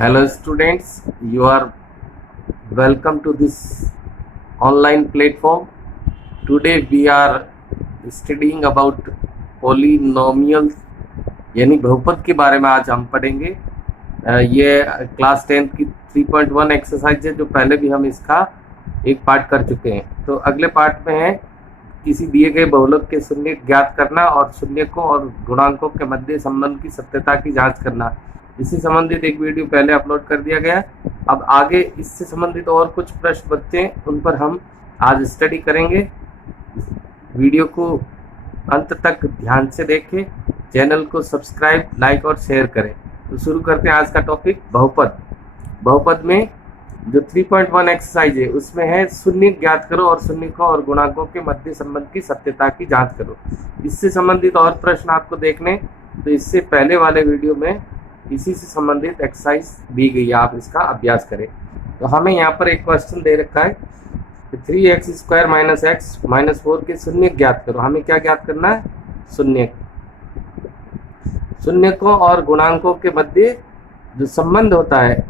Hello students, you are welcome to this online platform. Today we are studying about polynomials यानी बहुपद के बारे में आज हम पढ़ेंगे। ये क्लास 10 की 3.1 एक्सरसाइज है जो पहले भी हम इसका एक पार्ट कर चुके हैं। तो अगले पार्ट में है किसी दिए गए बहुलक के शून्य ज्ञात करना और शून्यकों और गुणांकों के मध्य संबंध की सत्यता की जांच करना। इससे संबंधित एक वीडियो पहले अपलोड कर दिया गया। अब आगे इससे संबंधित और कुछ प्रश्न बच्चे हैं, उन पर हम आज स्टडी करेंगे। वीडियो को अंत तक ध्यान से देखें, चैनल को सब्सक्राइब, लाइक और शेयर करें। तो शुरू करते हैं आज का टॉपिक बहुपद। बहुपद में जो 3.1 एक्सरसाइज है उसमें है शून्य ज्ञात करो और शून्यकों और गुणांकों के मध्य संबंध की सत्यता की जांच करो। इससे संबंधित और प्रश्न आपको देखने तो इससे पहले वाले वीडियो में इसी से संबंधित एक्सरसाइज दी गई है, आप इसका अभ्यास करें। तो हमें यहाँ पर एक क्वेश्चन दे रखा है 3x² - x - 4 के शून्य ज्ञात करो। हमें क्या ज्ञात करना है? शून्यकों और गुणांकों के मध्य जो संबंध होता है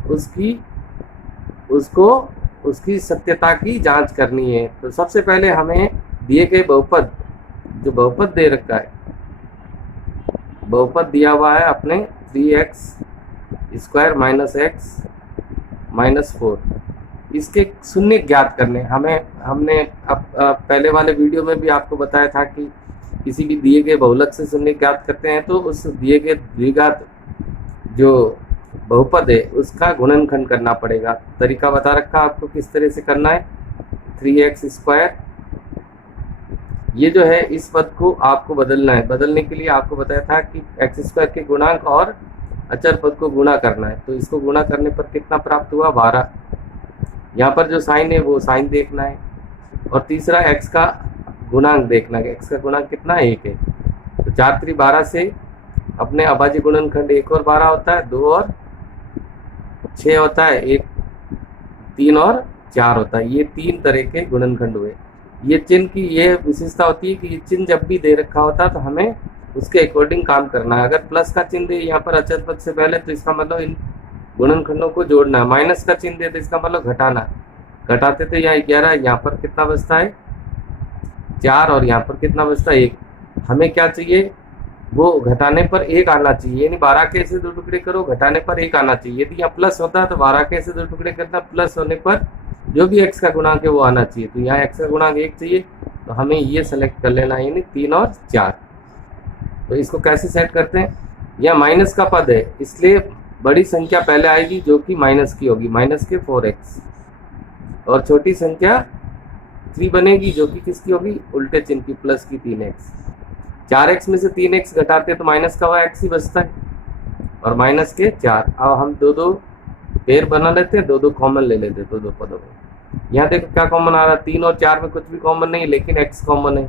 उसकी सत्यता की जांच करनी है। तो सबसे पहले हमें दिए गए बहुपद, जो बहुपद दे रखा है, बहुपद दिया हुआ है अपने 3x² - x - 4, इसके शून्य ज्ञात करने। हमने पहले वाले वीडियो में भी आपको बताया था कि किसी भी दिए गए बहुलक से शून्य ज्ञात करते हैं तो उस दिए गए द्विघात जो बहुपद है उसका गुणनखंड करना पड़ेगा। तरीका बता रखा आपको किस तरह से करना है। 3x², ये जो है इस पद को आपको बदलना है। बदलने के लिए आपको बताया था कि x² के गुणांक और अचर पद को गुणा करना है। तो इसको गुणा करने पर कितना प्राप्त हुआ? 12। यहाँ पर जो साइन है वो साइन देखना है और तीसरा x का गुणांक देखना है। x का गुणांक कितना है? 1 है। तो 4 3 12 से अपने अभाज्य गुणनखंड 1 और 12 होता है, 2 और 6 होता है, 1 3 और 4 होता है। ये 3 तरह के गुणनखंड हुए। ये चिन्ह की ये विशेषता होती है कि ये चिन्ह जब भी दे रखा होता है तो हमें उसके अकॉर्डिंग काम करना है। अगर प्लस का चिन्ह दे यहाँ पर अचर पद से पहले तो इसका मतलब इन गुणनखंडों को जोड़ना है। माइनस का चिन्ह दे तो इसका मतलब घटाना। घटाते तो यहाँ 11, यहाँ पर कितना बचता है? 4 और यहाँ पर कितना बचता है? 1। हमें क्या चाहिए? वो घटाने पर 1 आना चाहिए, यानी 12 के ऐसे 2 टुकड़े करो, घटाने पर 1 आना चाहिए। यदि यहाँ प्लस होता है तो 12 के ऐसे 2 टुकड़े करना, प्लस होने पर जो भी x का गुणांक है वो आना चाहिए। तो यहाँ x का गुणांक 1 चाहिए, तो हमें ये सेलेक्ट कर लेना है, यानी 3 और 4। तो इसको कैसे सेट करते हैं? यह माइनस का पद है इसलिए बड़ी संख्या पहले आएगी जो कि माइनस की होगी, माइनस के 4x, और छोटी संख्या 3 बनेगी जो कि किसकी होगी? उल्टे चिन्ह की, प्लस की 3x। 4x में से 3x घटाते तो माइनस का वह x ही बचता है और माइनस के 4। अब हम 2 पेयर बना लेते हैं, 2 कॉमन ले लेते हैं 2 पदों में। यहाँ देखो क्या कॉमन आ रहा है? 3 और 4 में कुछ भी कॉमन नहीं, लेकिन x कॉमन है।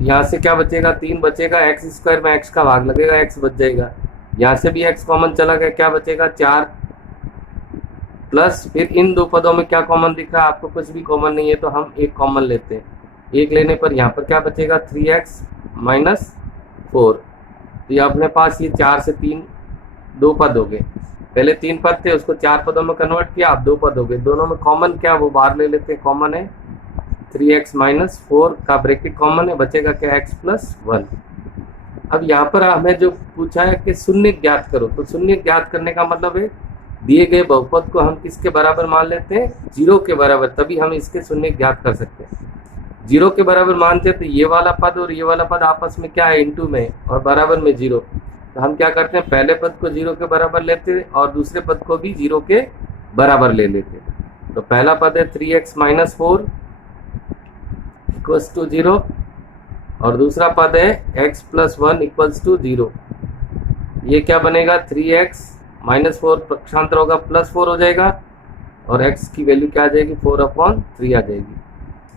यहाँ से क्या बचेगा? 3 बचेगा, x² में x का भाग लगेगा, x बच जाएगा। यहाँ से भी x कॉमन चला गया, क्या बचेगा? 4 प्लस फिर इन 2 पदों में क्या कॉमन दिख रहा है आपको? कुछ भी कॉमन नहीं है, तो हम 1 कॉमन लेते हैं। 1 लेने पर यहाँ पर क्या बचेगा? 3x - 4। तो ये अपने पास ये 4 से 3 2 पद हो गए। पहले 3 पद थे, उसको 4 पदों में कन्वर्ट किया, अब 2 पद हो गए। दोनों में कॉमन क्या? वो बाहर ले लेते हैं। कॉमन है 3x - 4 का ब्रैकेट कॉमन है, बचेगा क्या? x + 1। अब यहाँ पर हमें जो पूछा है कि शून्य ज्ञात करो, तो शून्य ज्ञात करने का मतलब है दिए गए बहुपद को हम किसके बराबर मान लेते हैं? 0 के बराबर, तभी हम इसके शून्य ज्ञात कर सकते हैं। 0 के बराबर मानते हैं तो ये वाला पद और ये वाला पद आपस में क्या है? इनटू में, और बराबर में 0। तो हम क्या करते हैं? पहले पद को 0 के बराबर लेते हैं और दूसरे पद को भी 0 के बराबर ले लेते हैं। तो पहला पद है 3x - 4 = 0 और दूसरा पद है x + 1 = 0। ये क्या बनेगा? 3x - 4 पक्षांतर होगा, +4 हो जाएगा और x की वैल्यू क्या आ जाएगी? 4/3 आ जाएगी।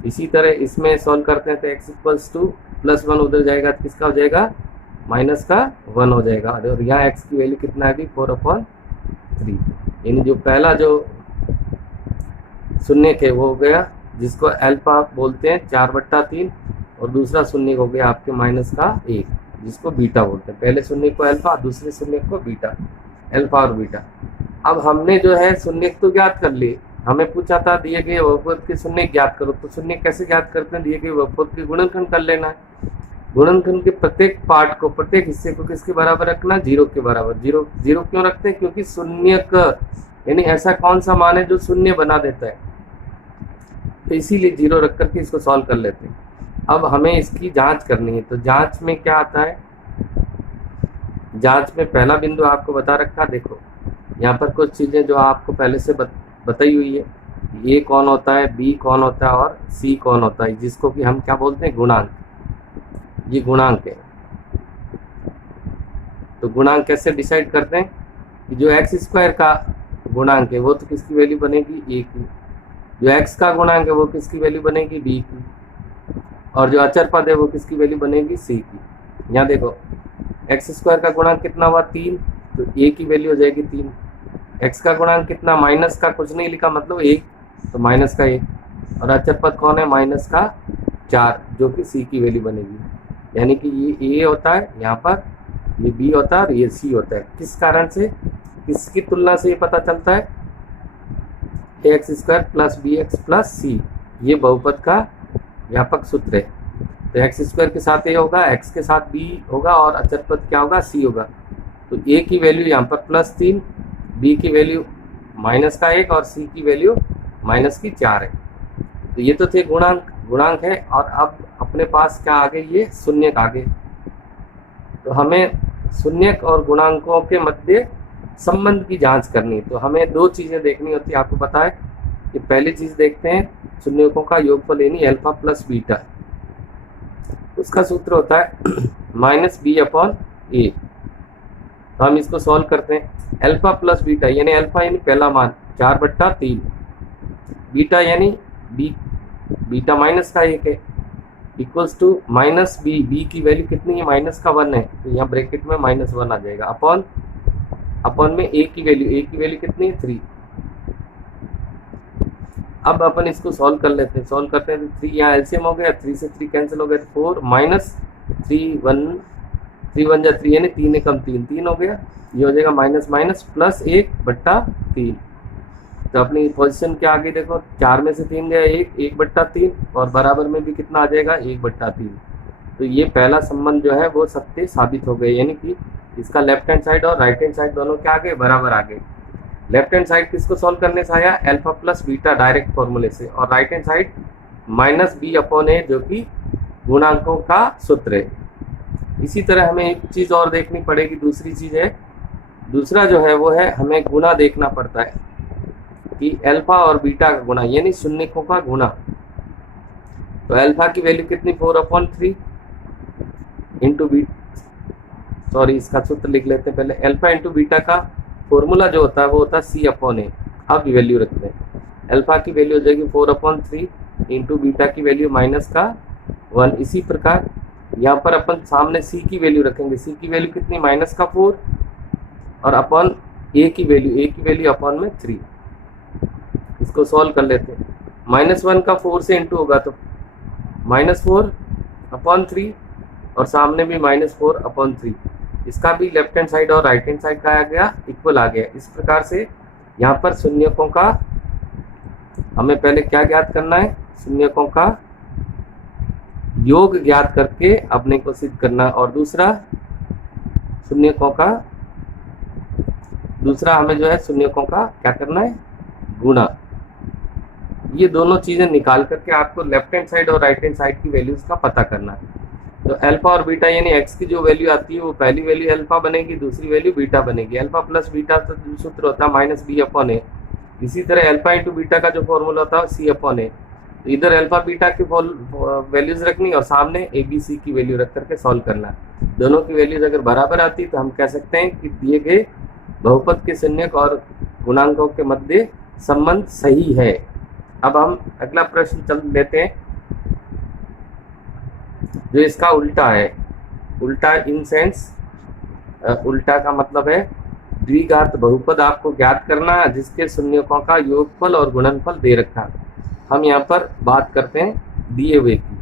इसी तरह इसमें सॉल्व करते हैं तो x = +1 उधर जाएगा तो किसका हो जाएगा? -1 हो जाएगा। और यहाँ x की वैल्यू कितना आएगी? 4/3। यानी जो पहला जो शून्य है वो हो गया, जिसको अल्फा बोलते हैं 4/3, और दूसरा शून्य हो गया आपके -1, जिसको बीटा बोलते हैं। पहले शून्य को अल्फा, दूसरे शून्य को बीटा। अल्फा और बीटा। अब हमने जो है शून्य तो ज्ञात कर लिए, हमें पूछा था दिए गए बहुपद के शून्य ज्ञात करो, तो शून्य कैसे ज्ञात करते हैं, दिए गए बहुपद के गुणनखंड कर लेना है। गुणनखंड के प्रत्येक पार्ट को, प्रत्येक हिस्से को किसके बराबर रखना, 0 के बराबर। जीरो जीरो क्यों रखते हैं, क्योंकि शून्य का यानी ऐसा कौन सा मान है जो शून्य बना देता है, तो इसीलिए 0 रख करके इसको सॉल्व कर लेते हैं। अब हमें इसकी जांच करनी है, तो जांच में क्या आता है, जांच में पहला बिंदु आपको बता रखा, देखो यहाँ पर कुछ चीज़ें जो आपको पहले से बताई हुई है, ए कौन होता है, बी कौन होता है और सी कौन होता है, जिसको कि हम क्या बोलते हैं, गुणांक। ये गुणांक है। तो गुणांक कैसे डिसाइड करते हैं कि जो एक्स स्क्वायर का गुणांक है वो तो किसकी वैल्यू बनेगी, ए की। जो एक्स का गुणांक है वो किसकी वैल्यू बनेगी, बी की। और जो अचर पद है वो किसकी वैल्यू बनेगी, सी की। यहाँ देखो एक्स स्क्वायर का गुणांक कितना हुआ, 3, तो ए की वैल्यू हो जाएगी 3। एक्स का गुणांक कितना, माइनस का कुछ नहीं लिखा मतलब 1, तो माइनस का 1। और अचर पद कौन है, माइनस का 4, जो कि सी की वैल्यू बनेगी। यानी कि ये ए होता है यहाँ पर, ये बी होता है और ये सी होता है। किस कारण से, किसकी तुलना से ये पता चलता है, x square plus b x plus c, ये बहुपद का व्यापक सूत्र है। तो एक्स स्क्वायर के साथ ए होगा, एक्स के साथ बी होगा और अचर पद क्या होगा, सी होगा। तो ए की वैल्यू यहाँ पर +3, बी की वैल्यू माइनस का 1 और सी की वैल्यू माइनस की 4 है। तो ये तो थे गुणांक है। और अब अपने पास क्या आ गए, ये शून्यक आ गए। तो हमें शून्यक और गुणांकों के मध्य संबंध की जांच करनी। तो हमें 2 चीज़ें देखनी होती है, आपको पता है कि पहली चीज़ देखते हैं शून्यकों का योगफल यानी अल्फा प्लस बीटा। उसका सूत्र होता है -b/a। तो हम इसको सॉल्व करते हैं। अल्फा प्लस बीटा यानी अल्फा यानी पहला मान 4/3, बीटा यानी बीटा माइनस का 1 है, इक्वल्स टू -b। बी की वैल्यू कितनी है, माइनस का 1 है, तो यहाँ ब्रैकेट में -1 आ जाएगा। अपॉन में ए की वैल्यू कितनी है, 3। अब अपन इसको सॉल्व कर लेते हैं। सॉल्व करते हैं तो 3 यहाँ एलसीएम हो गया, 3 से 3 कैंसिल हो गया, 4 -3 1 जा 3 यानी 3 एकम 3 हो गया। ये हो जाएगा माइनस प्लस 1/3। तो अपनी पोजीशन क्या आ गई देखो, 4 में से 3 गया 1/3 और बराबर में भी कितना आ जाएगा, 1/3। तो ये पहला संबंध जो है वो सत्य साबित हो गए, यानी कि इसका लेफ्ट हैंड साइड और राइट हैंड साइड दोनों क्या आ गए, बराबर आ गए। लेफ्ट हैंड साइड किसको सॉल्व करने से आया, अल्फा प्लस बीटा डायरेक्ट फॉर्मूले से, और राइट हैंड साइड -b/a जो कि गुणांकों का सूत्र है। इसी तरह हमें एक चीज़ और देखनी पड़ेगी, दूसरी चीज़ है, दूसरा जो है वो है हमें गुणा देखना पड़ता है कि अल्फा और बीटा का गुणा यानी शून्यकों का गुणा। तो अल्फा की वैल्यू कितनी, 4/3 इंटू बी, सॉरी इसका सूत्र लिख लेते हैं पहले। अल्फा इंटू बीटा का फॉर्मूला जो होता है वो होता है c/a। अब वैल्यू रखते हैं, अल्फा की वैल्यू हो जाएगी 4/3 इंटू बीटा की वैल्यू -1। इसी प्रकार यहाँ पर अपन सामने सी की वैल्यू रखेंगे, सी की वैल्यू कितनी, -4 और अपॉन ए की वैल्यू अपॉन में 3। इसको सॉल्व कर लेते हैं। -1 का 4 से इंटू होगा तो -4/3 और सामने भी -4/3। इसका भी लेफ्ट हैंड साइड और राइट हैंड साइड का आ गया, इक्वल आ गया। इस प्रकार से यहाँ पर शून्यकों का हमें पहले क्या ज्ञात करना है, शून्यकों का योग ज्ञात करके अपने को सिद्ध करना, और दूसरा हमें जो है शून्यकों का क्या करना है, गुणा। ये दोनों चीजें निकाल करके आपको लेफ्ट हैंड साइड और राइट हैंड साइड की वैल्यूज का पता करना है। तो अल्फा और बीटा यानी एक्स की जो वैल्यू आती है वो पहली वैल्यू अल्फा बनेगी, दूसरी वैल्यू बीटा बनेगी। अल्फा प्लस बीटा तो सूत्र होता है -b/a। इसी तरह अल्फा इंटू बीटा का जो फॉर्मूला होता है c/a। तो इधर अल्फा बीटा की वैल्यूज रखनी और सामने ए बी सी की वैल्यू रख करके सॉल्व करना। दोनों की वैल्यूज अगर बराबर आती तो हम कह सकते हैं कि दिए गए बहुपद के शून्यक और गुणांकों के मध्य संबंध सही है। अब हम अगला प्रश्न चल लेते हैं जो इसका उल्टा है। उल्टा इन सेंस, उल्टा का मतलब है द्विघात बहुपद आपको ज्ञात करना है जिसके शून्यकों का योगफल और गुणनफल दे रखा है। हम यहाँ पर बात करते हैं दिए हुए की,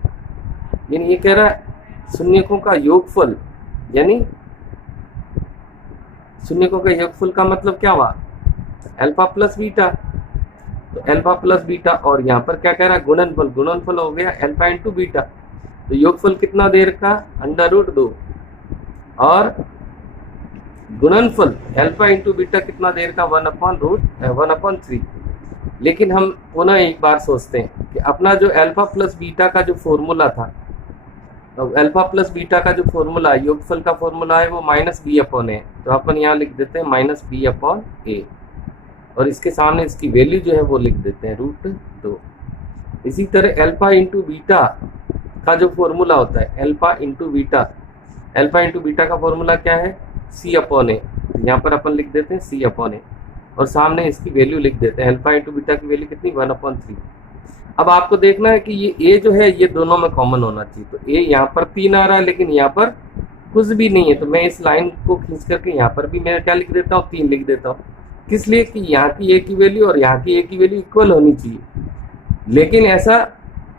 यानी ये कह रहा है शून्यकों का योगफल यानी शून्यकों का योगफल का मतलब क्या हुआ, अल्फा प्लस बीटा। तो अल्फा प्लस बीटा, और यहाँ पर क्या कह रहा है, गुणनफल, गुणनफल हो गया अल्फा इंटू बीटा। तो योगफल कितना दे रखा, √2, और गुणनफल अल्फा इंटू बीटा कितना दे रखा, 1/3। लेकिन हम पुनः एक बार सोचते हैं कि अपना जो अल्फा प्लस बीटा का जो फॉर्मूला था, तो अल्फा प्लस बीटा का जो फॉर्मूला है, योगफल का फॉर्मूला है वो -b/a। तो अपन यहाँ लिख देते हैं -b/a, और इसके सामने इसकी वैल्यू जो है वो लिख देते हैं √2। इसी तरह अल्फा इंटू बीटा का जो फॉर्मूला होता है, अल्फा इंटू बीटा का फॉर्मूला क्या है, c/a। यहाँ पर अपन लिख देते हैं c/a, और सामने इसकी वैल्यू लिख देते हैं, अल्फा इंटू बीटा की वैल्यू कितनी, 1/3। अब आपको देखना है कि ये a जो है ये दोनों में कॉमन होना चाहिए। तो a यहाँ पर 3 आ रहा है, लेकिन यहाँ पर कुछ भी नहीं है, तो मैं इस लाइन को खींच करके यहाँ पर भी मैं क्या लिख देता हूँ, 3 लिख देता हूँ। किस लिए, कि यहाँ की a की वैल्यू और यहाँ की a की वैल्यू इक्वल होनी चाहिए। लेकिन ऐसा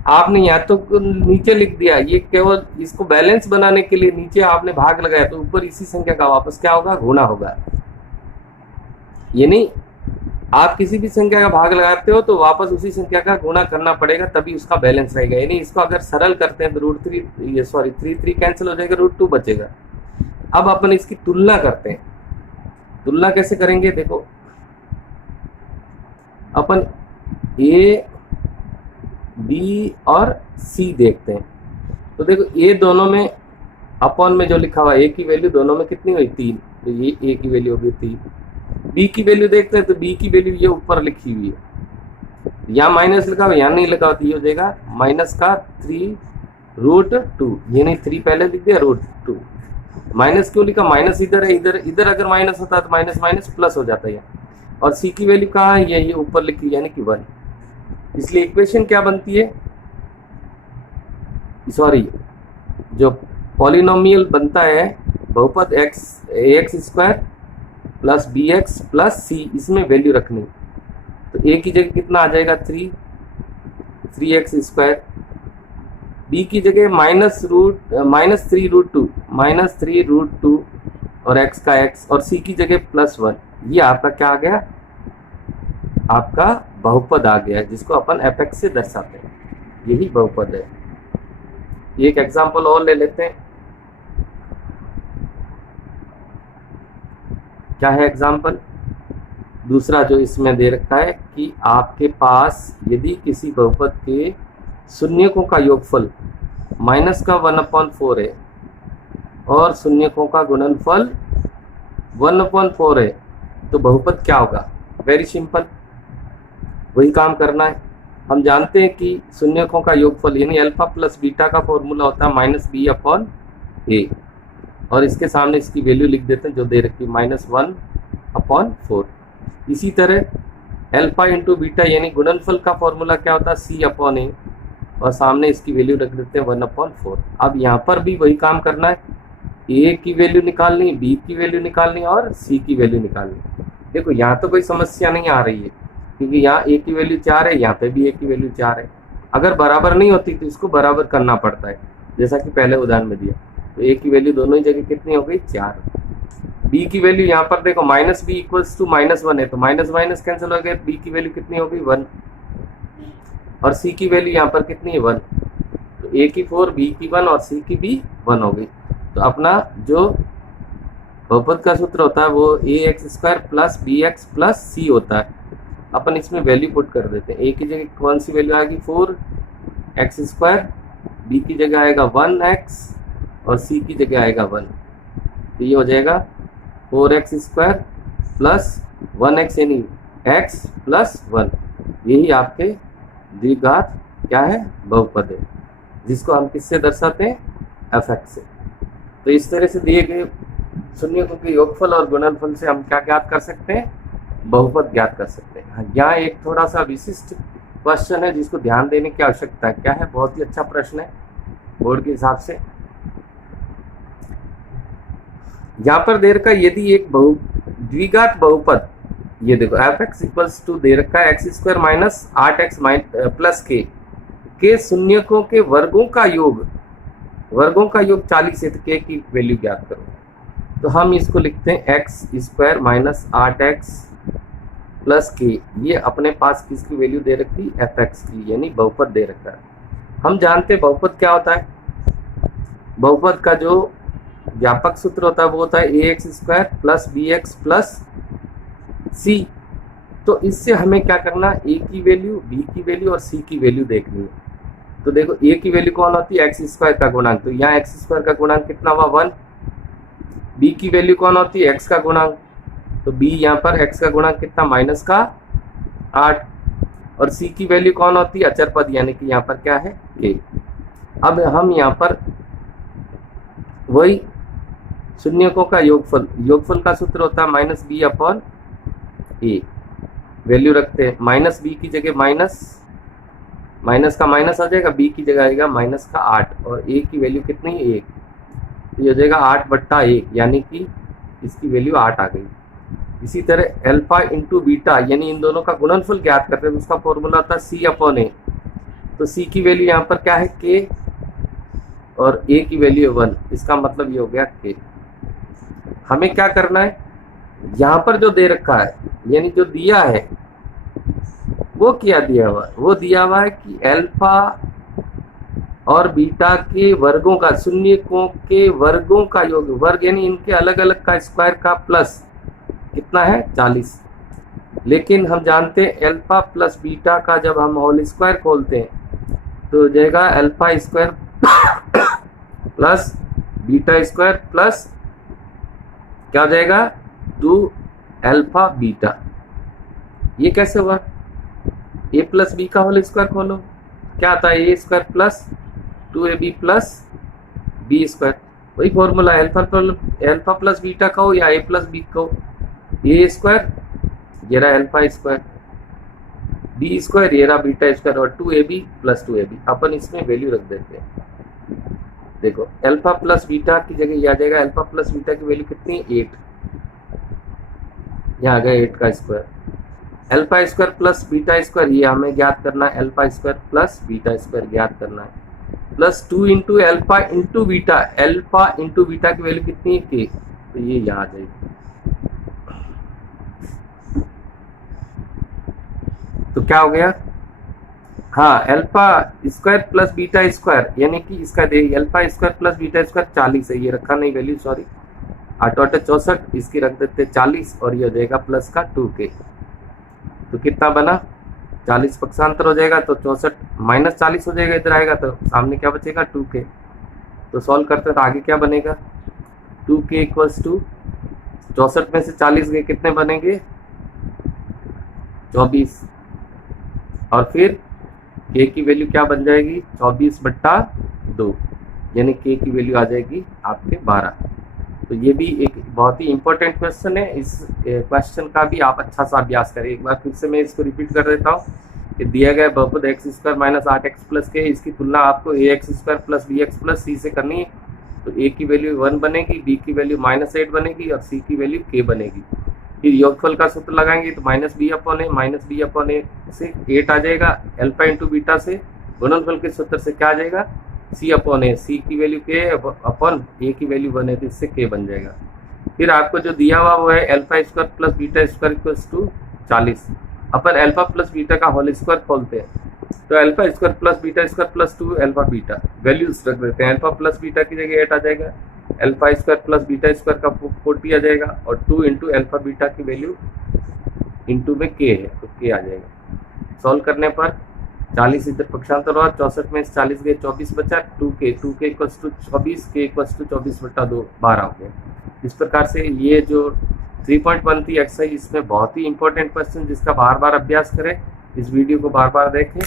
आपने यहाँ तो नीचे लिख दिया, ये केवल इसको बैलेंस बनाने के लिए नीचे आपने भाग लगाया, तो ऊपर इसी संख्या का वापस क्या होगा, गुणा होगा। ये नहीं, आप किसी भी संख्या का भाग लगाते हो तो वापस उसी संख्या का गुणा करना पड़ेगा, तभी उसका बैलेंस रहेगा। यानी इसको अगर सरल करते हैं तो 3 कैंसिल हो जाएगा, √2 बचेगा। अब अपन इसकी तुलना करते हैं। तुलना कैसे करेंगे, देखो अपन a, b और c देखते हैं। तो देखो a दोनों में अपॉन में जो लिखा हुआ, a की वैल्यू दोनों में कितनी हुई, 3, तो ये a की वैल्यू होगी 3। b की वैल्यू देखते हैं, तो b की वैल्यू ये ऊपर लिखी हुई है, यहाँ माइनस लिखा हुआ, यहाँ नहीं लिखा हुआ, तो ये हो जाएगा -3√2। ये नहीं, 3 पहले लिख दिया, √2। माइनस क्यों लिखा, माइनस इधर है, इधर अगर माइनस होता तो माइनस माइनस प्लस हो जाता है। और c की वैल्यू कहाँ है, ये ऊपर लिखी हुई, यानी कि 1। इसलिए इक्वेशन क्या बनती है, सॉरी जो पॉलिनोमियल बनता है बहुपद ax² plus bx plus c, इसमें वैल्यू रखनी। तो a की जगह कितना आ जाएगा, 3x², b की जगह -3√2 और x का x, और c की जगह +1। ये आपका क्या आ गया, आपका बहुपद आ गया, जिसको अपन fx से दर्शाते हैं, यही बहुपद है। एक एग्जांपल और ले लेते हैं। क्या है एग्जांपल दूसरा जो इसमें दे रखा है, कि आपके पास यदि किसी बहुपद के शून्यकों का योगफल -1/4 है और शून्यकों का गुणनफल 1/4 है, तो बहुपद क्या होगा। वेरी सिंपल, वही काम करना है। हम जानते हैं कि शून्यकों का योगफल यानी अल्फा प्लस बीटा का फॉर्मूला होता है -b/a, और इसके सामने इसकी वैल्यू लिख देते हैं जो दे रखी है -1/4। इसी तरह अल्फा इंटू बीटा यानी गुणनफल का फॉर्मूला क्या होता है, c/a, और सामने इसकी वैल्यू रख देते हैं 1/4। अब यहाँ पर भी वही काम करना है, a की वैल्यू निकालनी, b की वैल्यू निकालनी और c की वैल्यू निकालनी। देखो यहाँ तो कोई समस्या नहीं आ रही है, क्योंकि यहाँ a की वैल्यू 4 है, यहाँ पे भी a की वैल्यू 4 है। अगर बराबर नहीं होती तो इसको बराबर करना पड़ता है, जैसा कि पहले उदाहरण में दिया। तो a की वैल्यू दोनों ही जगह कितनी हो गई, 4। b की वैल्यू यहाँ पर देखो -b = -1 है, तो माइनस माइनस कैंसिल हो गया, b की वैल्यू कितनी हो गई, 1, और c की वैल्यू यहाँ पर कितनी है, 1। तो a की 4, b की 1 और c की भी 1 हो गई। तो अपना जो बहुपद का सूत्र होता है वो ax² plus bx plus c होता है। अपन इसमें वैल्यू पुट कर देते हैं। a की जगह कौन सी वैल्यू आएगी, 4x², b की जगह आएगा 1x और c की जगह आएगा 1। तो ये हो जाएगा 4x² प्लस 1x यानी x प्लस 1। यही आपके द्विघात क्या है, बहुपद है, जिसको हम किससे दर्शाते हैं, fx से। तो इस तरह से दिए गए शून्यकों के योगफल और गुणनफल से हम क्या ज्ञात कर सकते हैं, बहुपद ज्ञात कर सकते हैं। यहाँ एक थोड़ा सा विशिष्ट क्वेश्चन है जिसको ध्यान देने की आवश्यकता है। क्या है, बहुत ही अच्छा प्रश्न है बोर्ड के हिसाब से। यहाँ पर दे रखा यदि एक द्विघात बहुपद, ये देखो fx = दे रखा है x² माइनस 8x प्लस के शून्यकों के वर्गों का योग 40 है, तो k की वैल्यू ज्ञात करो। तो हम इसको लिखते हैं x square minus 8x plus के। ये अपने पास किसकी वैल्यू दे रखी, एफ एक्स की, यानी बहुपद दे रखा है। हम जानते हैं बहुपद क्या होता है। बहुपद का जो व्यापक सूत्र होता है वो होता है a x square plus b x plus c. तो इससे हमें क्या करना, ए की वैल्यू, बी की वैल्यू और सी की वैल्यू देखनी है। तो देखो ए की वैल्यू कौन होती है, एक्स स्क्वायर का गुणांक, तो यहाँ एक्स स्क्वायर का गुणांक कितना हुआ 1। बी की वैल्यू कौन होती है, एक्स का गुणांक, तो बी यहाँ पर एक्स का गुणांक कितना, माइनस का 8। और सी की वैल्यू कौन होती है, अचर पद, यानी कि यहाँ पर क्या है, ए। अब हम यहाँ पर वही शून्यकों का योगफल, योगफल का सूत्र होता है माइनस बी अपॉन ए। वैल्यू रखते हैं, माइनस बी की जगह माइनस, माइनस का माइनस आ जाएगा, बी की जगह आएगा माइनस का 8 और ए की वैल्यू कितनी है 1, तो ये हो जाएगा 8/1, यानी कि इसकी वैल्यू 8 आ गई। इसी तरह अल्फा इंटू बीटा, यानी इन दोनों का गुणनफल ज्ञात करते हैं, उसका फॉर्मूला होता है सी अपॉन ए। तो सी की वैल्यू यहाँ पर क्या है के और ए की वैल्यू 1, इसका मतलब ये हो गया के। हमें क्या करना है, यहाँ पर जो दे रखा है यानी जो दिया है वो क्या दिया हुआ है, वो दिया हुआ है कि अल्फा और बीटा के वर्गों का, शून्यकों के वर्गों का योग, वर्ग यानी इनके अलग अलग का स्क्वायर का प्लस कितना है 40। लेकिन हम जानते हैं अल्फा प्लस बीटा का जब हम होल स्क्वायर खोलते हैं तो हो जाएगा alpha square plus beta square plus क्या हो जाएगा 2 अल्फा बीटा। ये कैसे हुआ, ए प्लस बी का होल स्क्वायर खोलो, क्या आता है a square plus 2ab plus b square, वही फॉर्मूला अल्फा प्लस बीटा का हो या ए प्लस बी का हो, ए स्क्वायर ये रहा अल्फा स्क्वायर, बी स्क्वायर ये रहा बीटा स्क्वायर और 2ab प्लस 2ab। अपन इसमें वैल्यू रख देते हैं। देखो अल्फा प्लस बीटा की जगह ये आ जाएगा, अल्फा प्लस बीटा की वैल्यू कितनी है 8, यहाँ आ गया 8 का square. Alpha square plus beta square ये हमें ज्ञात करना है, alpha square plus beta square ज्ञात करना है, plus 2 into alpha into beta, alpha into beta की वैल्यू कितनी है के, तो ये यहाँ आ जाएगी। तो क्या हो गया, हाँ alpha square plus beta square, यानी कि इसका देखिए alpha square plus beta square 40 है, ये रखा नहीं वैल्यू, सॉरी 8 8 64, इसकी रख देते 40 और ये हो जाएगा प्लस का 2k। तो कितना बना 40 पक्षांतर हो जाएगा तो 64 माइनस 40 हो जाएगा, इधर आएगा तो सामने क्या बचेगा 2k। तो सॉल्व करते हैं तो आगे क्या बनेगा 2k इक्वल्स टू 64 में से 40 गए कितने बनेंगे 24 और फिर k की वैल्यू क्या बन जाएगी 24/2, यानी k की वैल्यू आ जाएगी आपके 12। तो ये भी एक बहुत ही इंपॉर्टेंट क्वेश्चन है, इस क्वेश्चन का भी आप अच्छा सा अभ्यास करें। एक बार फिर से मैं इसको रिपीट कर देता हूँ कि दिया गया बहुपद x square minus 8x plus के, इसकी तुलना आपको a x square plus b x plus c से करनी है। तो ए की वैल्यू 1 बनेगी, बी की वैल्यू -8 बनेगी और सी की वैल्यू k बनेगी। फिर योगफल का सूत्र लगाएंगे तो -b/a से 8 आ जाएगा, अल्फा इंटू बीटा से गुणनफल के सूत्र से क्या आ जाएगा c/a, सी की वैल्यू k अपॉन ए की वैल्यू 1 है तो इससे k बन जाएगा। फिर आपको जो दिया हुआ वो है alpha square plus beta square equals to 40। अपन अल्फा प्लस बीटा का होल स्क्वायर खोलते हैं तो alpha square plus beta square plus 2 alpha beta, values रख देते हैं। अल्फा प्लस बीटा की जगह 8 आ जाएगा, alpha square plus beta square का 40 आ जाएगा और 2 इंटू अल्फा बीटा की वैल्यू इंटू में k है तो k आ जाएगा। सॉल्व करने पर 40 इधर पक्षांतर हुआ, 64 में 40 गए 24 बचा, 2k equals to 24, k equals to 24/2 12 हो गया। इस प्रकार से ये जो 3.1 थी एक्सरसाइज, इसमें बहुत ही इंपॉर्टेंट क्वेश्चन जिसका बार बार अभ्यास करें, इस वीडियो को बार बार देखें।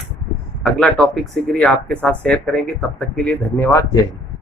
अगला टॉपिक शीघ्र ही आपके साथ शेयर करेंगे, तब तक के लिए धन्यवाद, जय हिंद।